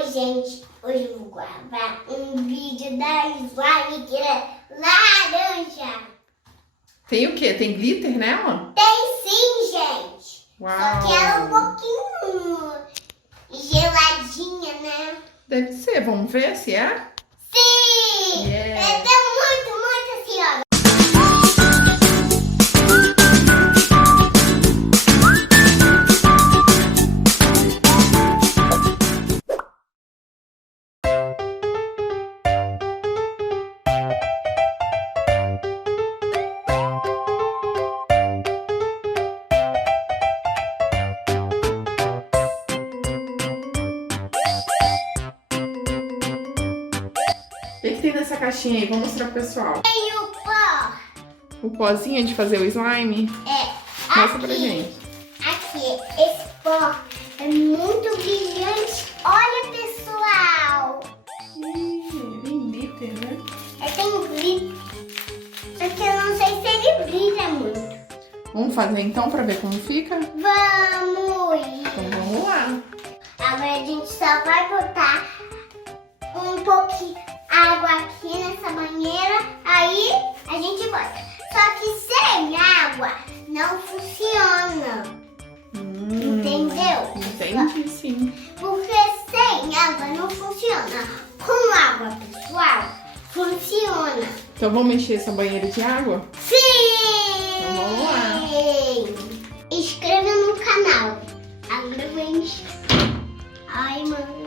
Oi, gente. Hoje eu vou gravar um vídeo da slime que é laranja. Tem o quê? Tem glitter nela? Tem sim, gente. Uau. Só que ela é um pouquinho geladinha, né? Deve ser. Vamos ver se é? Sim! Yeah. É muito assim, ó. O que tem nessa caixinha aí? Vou mostrar pro pessoal. Tem o pó. O pozinho de fazer o slime. Mostra pra gente. Aqui, esse pó é muito brilhante. Olha, pessoal. Tem glitter, né? Tem glitter. Só que eu não sei se ele brilha muito. Vamos fazer então pra ver como fica? Vamos! Então vamos lá. Agora a gente só vai botar um pouquinho água aqui nessa banheira. Aí a gente bota. Só que sem água não funciona. Entendeu? Entendi, sim. Porque sem água não funciona. Com água, pessoal, funciona. Então vamos mexer essa banheira de água? Sim! Então vamos lá. Inscreva no canal. Agora eu vou encher. Ai, mãe.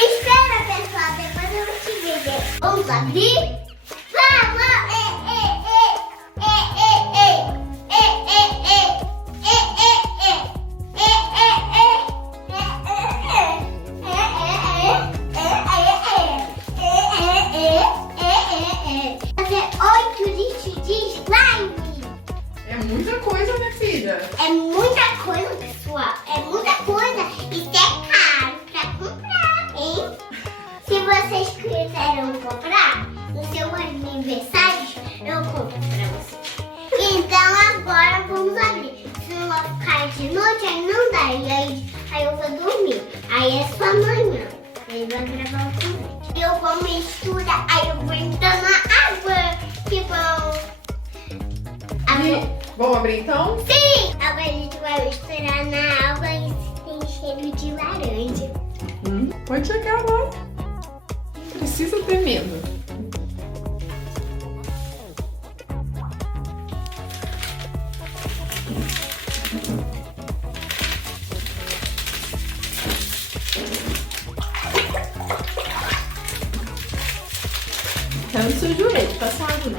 Espera, pessoal, depois eu vou te dizer. Vamos abrir? Vamos! Fazer 8 litros de slime. É muita coisa, minha filha. É muita coisa, pessoal. É muita coisa. Isso é caro pra comprar, hein? Se vocês quiserem comprar, no seu aniversário, eu compro pra vocês. Então agora vamos abrir. Se não vai ficar de noite, aí não dá. E aí eu vou dormir. Aí é só amanhã. Aí vai gravar o vídeo. Eu vou misturar, aí eu vou entrar na água. Que bom. Agora... Vamos abrir então? Sim! Agora a gente vai misturar na água e tem cheiro de laranja. Pode chegar lá. Não precisa ter medo. Tá no seu joelho, passado, né?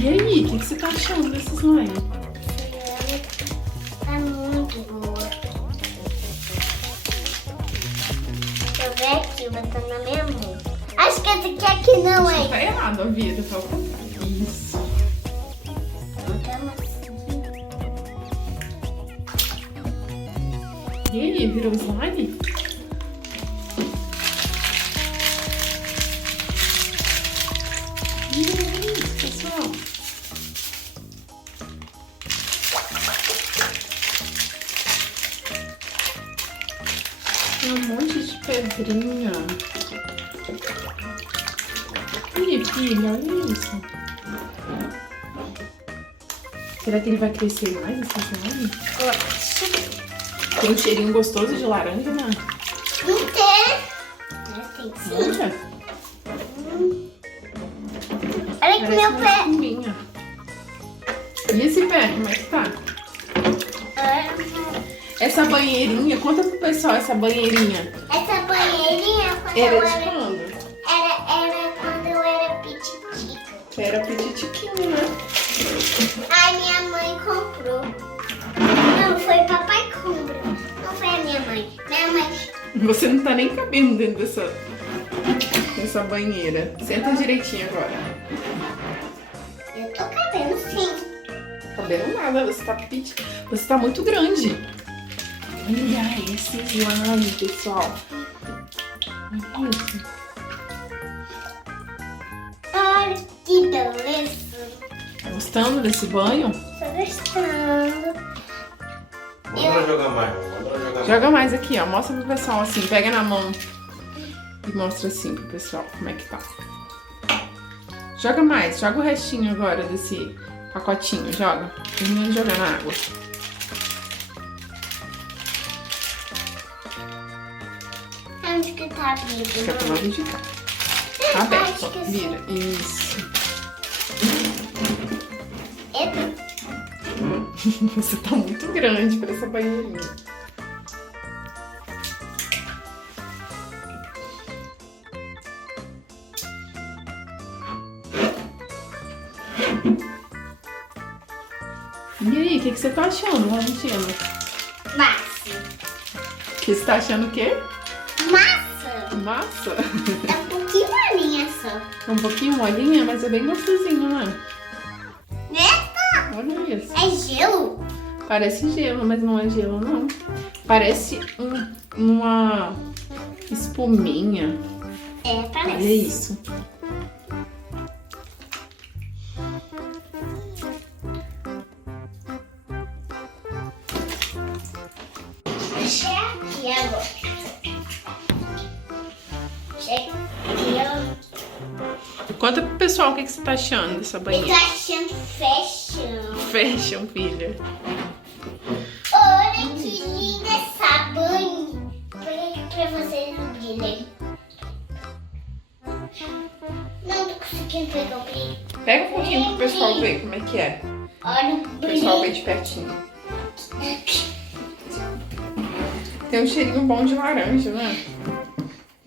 E aí, o que você tá achando desse slime? Tá muito boa. Deixa eu ver aqui vai estar na minha mão. Acho que esse aqui não é. Tá errado a vida, tá ao contrário. Isso. E aí, virou slime? E aí, pessoal? Tem um monte de pedrinha. Ih, filha, olha isso. Será que ele vai crescer mais esse slime? Tem um cheirinho gostoso de laranja, né? Não tem. Tem sim. Olha. Olha que meu pé. Espuminha. E esse pé, como é que tá? Essa banheirinha, conta pro pessoal essa banheirinha. Essa banheirinha quando Era eu de era... quando? Era quando eu era pititica. Era pititiquinho, né? Ai, minha mãe comprou. Não, foi papai que comprou. Não foi a minha mãe. Minha mãe... Você não tá nem cabendo dentro dessa banheira. Senta direitinho agora. Eu tô cabendo sim. Cabendo nada, você tá muito grande. Olha esse slime, pessoal. Olha isso. Olha que beleza. Tá gostando desse banho? Tô gostando. Bora jogar mais, bora jogar mais. Joga mais aqui, ó. Mostra pro pessoal assim. Pega na mão e mostra assim pro pessoal como é que tá. Joga mais. Joga o restinho agora desse pacotinho. Joga. Termina de jogar na água. Onde que tá abrindo? Fica pro lado de cá. Tá aberto, ó. Vira. Isso. Eita. Você tá muito grande pra essa banheirinha. E aí, o que você tá achando, Valentina? Massa. Que você tá achando o quê? Massa. Massa? É um pouquinho molinha só. É um pouquinho molinha, mas é bem gostosinho, né? Eita. Olha isso. É gelo? Parece gelo, mas não é gelo, não. Parece uma espuminha. É, parece. Olha isso. Chega aqui agora. Chega aqui, ó. Conta pro pessoal o que você tá achando dessa Eu banheira. tô achando fashion. Fashion, filha. Olha que linda essa banho. Põe aqui pra vocês verem. Não tô conseguindo pegar o brilho. Pega um pouquinho pro pessoal ver como é que é. Olha o O pessoal vê brilho. de pertinho. Tem um cheirinho bom de laranja, né?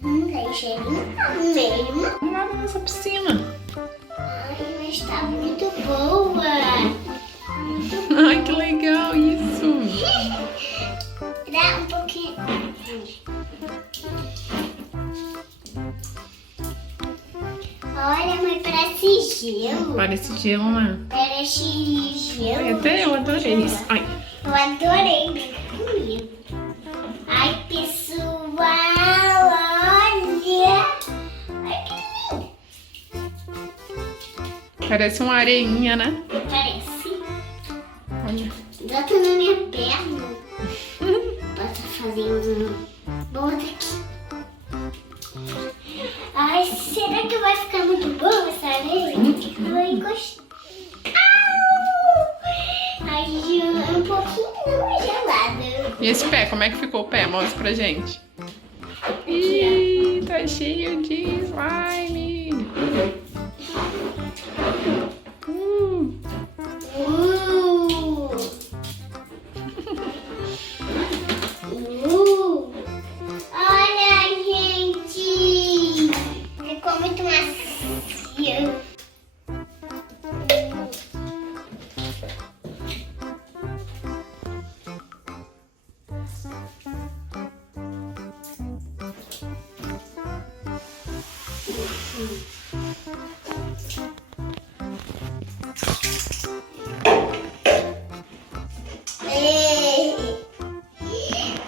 Tem cheirinho mesmo. Vamos lá nessa piscina. Ai, mas tá muito boa. Ai, que legal isso. Dá um pouquinho. Olha, mas parece gelo. Parece gelo, né? Parece gelo. Até eu adorei isso. Ai. Eu adorei, brinca comigo. Ai, pessoal, olha. Ai, que lindo. Parece uma areinha, né? Parece. Olha. Bota na minha perna. Bota fazendo. Bota aqui. Ai, será que vai ficar muito bom essa areia? Eu gostei. Ai, é um pouquinho gelado. E esse pé, como é que ficou o pé? Mostra pra gente. Ih, tá cheio de slime. Olha, gente. Ficou muito macio.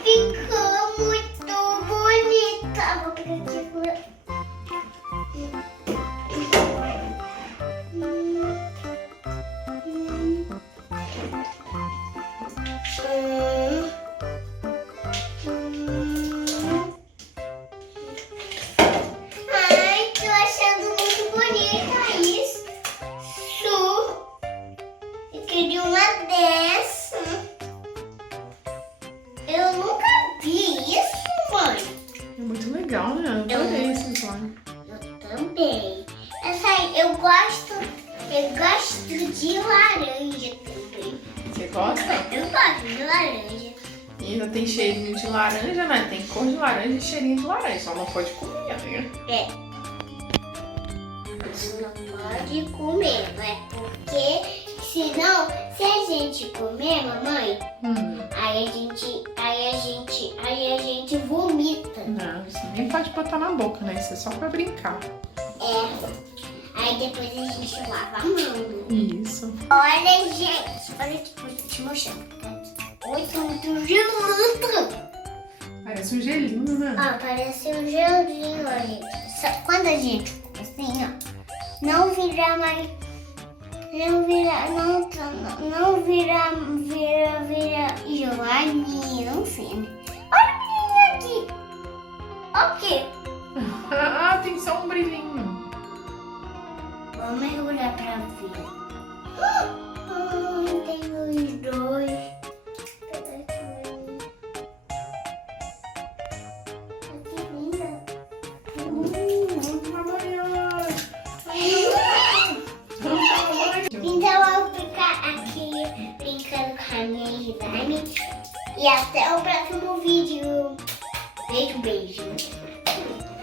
Ficou muito bonita. Vou pegar aqui agora. Ai, tô achando muito bonita isso. Eu queria uma dessa. Eu nunca vi isso, mãe. É muito legal, né? Eu adorei esse slime. Eu também. Essa aí, eu gosto de laranja também. Você gosta? Eu gosto de laranja. E ainda tem cheirinho de laranja, né? Tem cor de laranja e cheirinho de laranja. Só não pode comer, né? É. Isso não pode comer, né? Porque senão, se a gente comer, mamãe, aí a gente vomita. Não, isso nem pode botar na boca, né? Isso é só pra brincar. É. Aí depois a gente lava a mão. Isso. Olha, gente. Olha aqui, vou te mostrar. Muito geludo. Parece um gelinho, né? Ah, parece um gelinho, ó, gente. Só quando a gente assim, ó, não vira mais. Não vira geladinho, não sei, né? Olha o menino aqui. Olha o quê? Ah, tem só um brilhinho. Vamos mergulhar pra ver. Ai, tem os dois. Que linda. Então eu vou ficar aqui brincando com a minha slime. E até o próximo vídeo. Beijo, beijo.